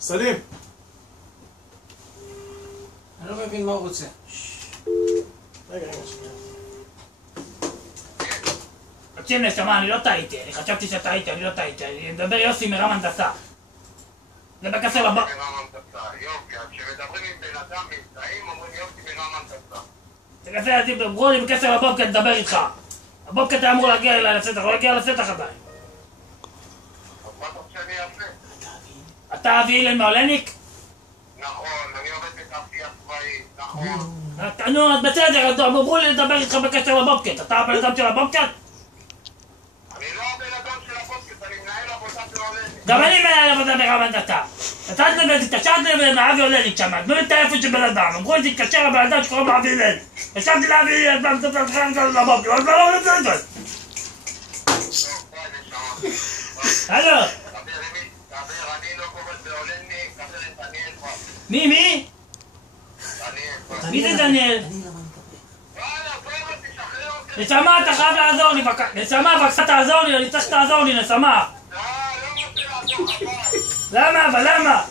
סלים! אני לא מבין מה הוא רוצה. רגע, שנייה. תקשיב נשמה, אני לא טעיתי, אני חשבתי שטעיתי, אני לא טעיתי, אני מדבר יוסי מרם הנדסה. זה בקשר לבא... מרם הנדסה, יופי, אז כשמדברים עם בן אדם מבצעים אומרים יוסי מרם הנדסה. זה כזה, דברו לי בקשר לבובקט, נדבר איתך. הבובקט היה אמור להגיע אליי לסטח, לא הגיע לסטח עדיין. אז מה אתה רוצה שאני אעשה? אתה אבי אילן מעולניק? נכון, אני עובד בתעשייה צבאית, נכון. נו, אז בסדר, אז אמרו לי לדבר איתך בקשר לבובקט. אתה הבן אדם של הבובקט? אני לא הבן אדם של הפודקאסט, אני מנהל עבודה בעולניק. גם אני מנהל עבודה ברם הנדסה. התקשרתי לאבי עולניק שם, תנו לי את האפון של בן אדם. אמרו לי תתקשר לבן אדם שקוראים לאבי אילן. ישבתי לאבי אילן, ואני מדבר איתך לבובקט, אז לא רוצה את זה. הלו? דבר, אני לא קורא בעולניק, דבר את דניאל כבר. מי? מי זה דניאל? נשמה, אתה חייב לעזור לי, נשמה, בבקשה תעזור לי, אני צריך שתעזור לי, נשמה. למה? אבל למה?